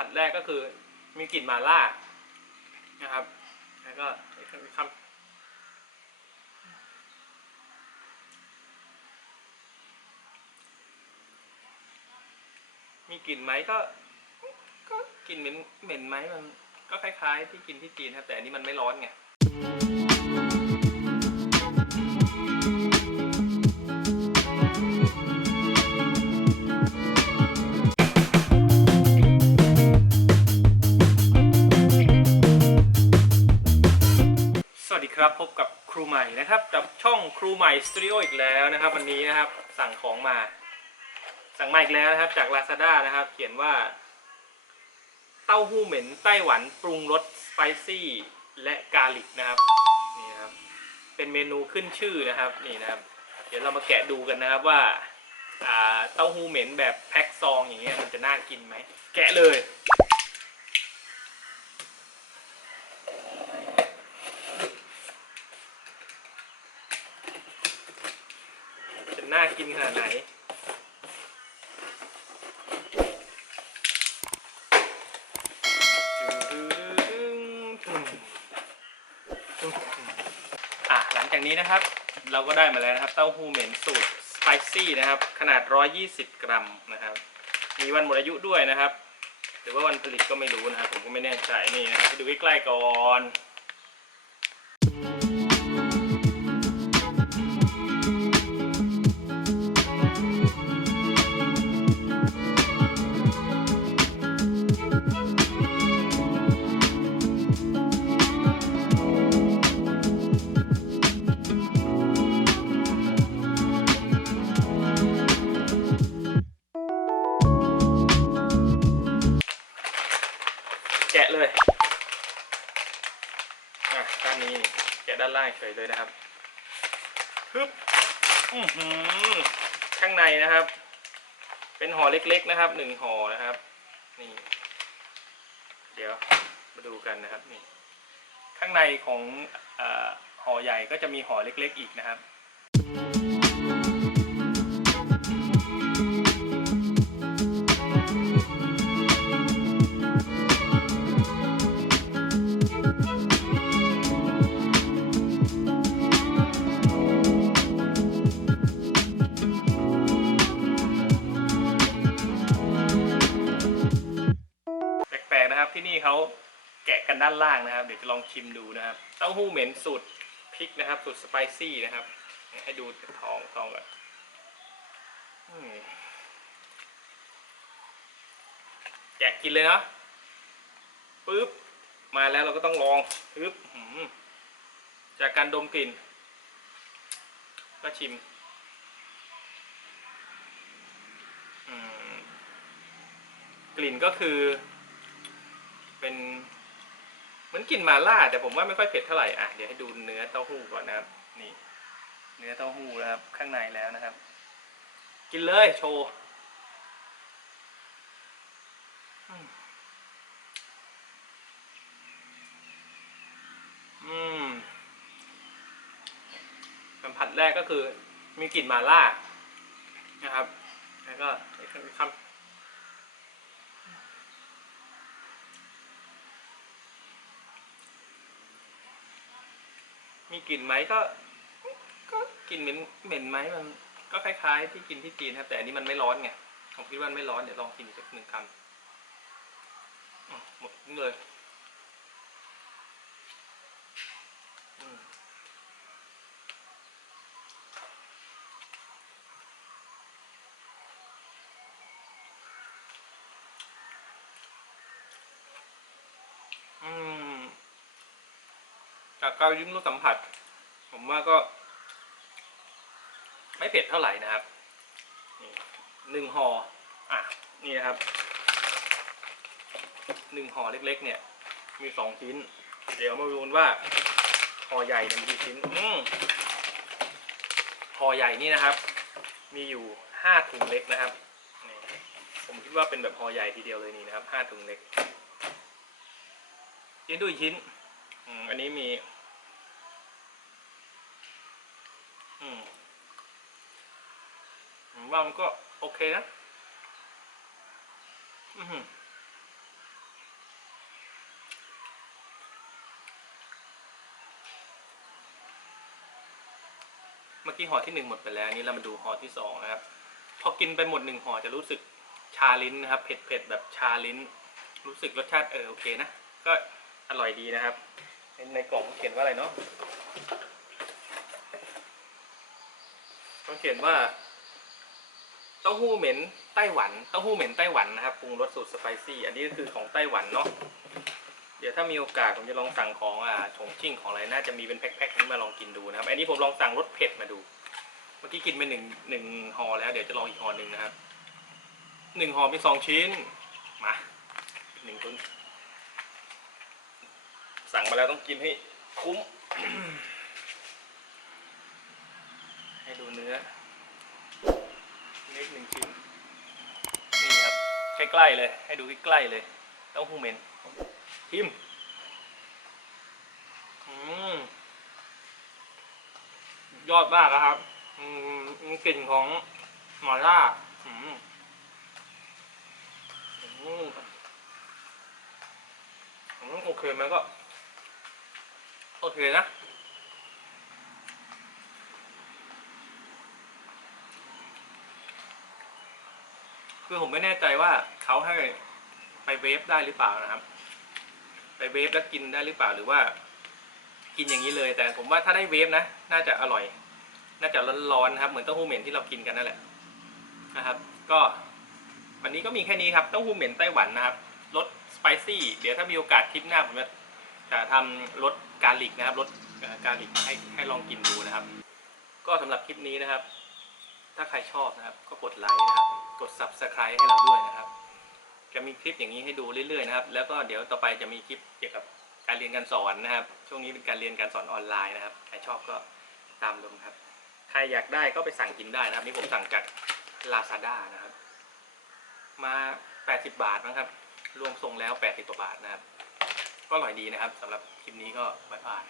ผัดแรกก็คือ มีกลิ่นมาล่านะครับ แล้วก็คำมีกลิ่นไหมก็ ก็กลิ่นเหม็นเหม็นไหมมันก็คล้ายๆ ที่กินที่จีนครับแต่อันนี้มันไม่ร้อนไง ครับพบกับครูใหม่นะครับกับช่องครูใหม่สตูดิโออีกแล้วนะครับ วันนี้นะครับสั่งของมา สั่งมาอีกแล้วนะครับจาก Lazada นะครับ เขียนว่า เต้าหู้เหม็นไต้หวันปรุงรสสไปซี่และกาลิกนะครับนี่ครับ เป็นเมนูขึ้นชื่อนะครับนี่นะครับ เดี๋ยวเรามาแกะดูกันนะครับว่าเต้าหู้เหม็นแบบแพ็คซองอย่างเงี้ยมันจะน่ากินไหมแกะเลย น่ากินขนาดไหน อะหลังจากนี้นะครับ เราก็ได้มาแล้วนะครับ เต้าหู้เหม็นสูตรสไปซี่นะครับ ขนาด 120 กรัมนะครับ มีวันหมดอายุด้วยนะครับ หรือว่าวันผลิตก็ไม่รู้นะครับ ผมก็ไม่แน่ใจนี่นะครับดูใกล้ๆก่อน เฉยเลยนะครับฮึบอือหือข้างในนะครับ เป็นห่อเล็กๆนะครับหนึ่งห่อนะครับ นี่ เดี๋ยวมาดูกันนะครับนี่ ข้างในของอห่อใหญ่ก็จะมีห่อเล็กๆอีกนะครับานล่างนะครับ เดี๋ยวจะลองชิมดูนะครับ เต้าหู้เหม็นสูตรพริกนะครับสูตรสไปซี่นะครับ ให้ดูท้องท้องก่อนแกะกินเลยเนาะปึ๊บ มาแล้วเราก็ต้องลองปึ๊บจากการดมกลิ่น ก็ชิมกลิ่นก็คือเป็น เหมือนกลิ่นมาล่า แต่ผมว่าไม่ค่อยเผ็ดเท่าไหร่อะเดี๋ยวให้ดูเนื้อเต้าหู้ก่อนนะครับ นี่ เนื้อเต้าหู้นะครับ ข้างในแล้วนะครับ กินเลยโชว์อืมสัมผัสแรกก็คือมีกลิ่นมาล่านะครับ แล้วก็อีกคำ มีกลิ่นไหมก็ ก็กลิ่นเหม็นเหม็นไหมมันก็คล้ายๆ ที่กินที่จีนครับ แต่อันนี้มันไม่ร้อนไงผมคิดว่าไม่ร้อนเดี๋ยวลองกินอีกสักหนึ่งคำหมดเลยอืมอืม จากการยิ้มรสสัมผัส ผมว่าก็ ไม่เผ็ดเท่าไหร่นะครับหนึ่งห่ออะนี่นะครับหนึ่งห่อเล็ก ๆ เนี่ย มีสองชิ้น เดี๋ยวมาดูนว่าห่อใหญ่เนี่ยมีกี่ชิ้นห่อใหญ่นี่นะครับ มีอยู่ห้าถุงเล็กนะครับผมคิดว่าเป็นแบบห่อใหญ่ทีเดียวเลยนี่นะครับห้าถุงเล็กชิ้นดูอีกชิ้น อันนี้มี อืมว่ามันก็โอเคนะ อืมเมื่อกี้ห่อที่หนึ่งหมดไปแล้วนี่เรามาดูห่อที่สองนะครับ พอกินไปหมดหนึ่งห่อจะรู้สึกชาลิ้นนะครับ เผ็ดเผ็ดแบบชาลิ้น รู้สึกรสชาติเออโอเคนะ ก็อร่อยดีนะครับ ในในกล่องเขียนว่าอะไรเนาะต้องเขียนว่าเต้าหู้เหม็นไต้หวันเต้าหู้เหม็นไต้หวันนะครับปรุงรสสูตรสไปซี่ อันนี้ก็คือของไต้หวันเนาะเดี๋ยวถ้ามีโอกาสผมจะลองสั่งของอ่าชงชิ่งของอะไรน่าจะมีเป็นแพ็คๆนี้มาลองกินดูนะครับ อันนี้ผมลองสั่งรสเผ็ดมาดู เมื่อกี้กินไปหนึ่งหนึ่งห่อแล้วเดี๋ยวจะลองอีกห่อหนึ่งนะครับหนึ่งห่อมีสองชิ้นมาหนึ่งชิ้น มาแล้วต้องกินให้คุ้ม ให้ดูเนื้อเล็กหนึ่งชิ้น นี่ครับ ใกล้ๆเลย ให้ดูใกล้ๆเลย ต้าหู้เหม็นทิมอยอดมากอะครับกลิ่นของหม่าล่าอืมอืมโอเคไหมก็ โอเคนะ คือผมไม่แน่ใจว่าเขาให้ไปเวฟได้หรือเปล่านะครับ ไปเวฟแล้วกินได้หรือเปล่าหรือว่า กินอย่างนี้เลย แต่ผมว่าถ้าได้เวฟนะ น่าจะอร่อย น่าจะร้อนๆนะครับ เหมือนเต้าหู้เหม็นที่เรากินกันนั่นแหละนะครับ ก็วันนี้ก็มีแค่นี้ครับเต้าหู้เหม็นไต้หวันนะครับรสสไปซี่ เดี๋ยวถ้ามีโอกาสคลิปหน้าผมจะ จะทำรสกาลิกนะครับรสกาลิกให้ให้ลองกินดูนะครับ ก็สำหรับคลิปนี้นะครับ ถ้าใครชอบนะครับ ก็กดไลค์นะครับกด subscribe ให้เราด้วยนะครับ จะมีคลิปอย่างนี้ให้ดูเรื่อยๆนะครับ แล้วก็เดี๋ยวต่อไปจะมีคลิปเกี่ยวกับการเรียนการสอนนะครับ ช่วงนี้เป็นการเรียนการสอนออนไลน์นะครับ ใครชอบก็ตามดูครับ ใครอยากได้ก็ไปสั่งกินได้นะครับ นี่ผมสั่งจาก Lazada นะครับ มา 80 บาทนะครับ รวมส่งแล้ว 80กว่าบาทนะครับ ก็อร่อยดีนะครับสำหรับคลิปนี้ก็บ๊ายบาย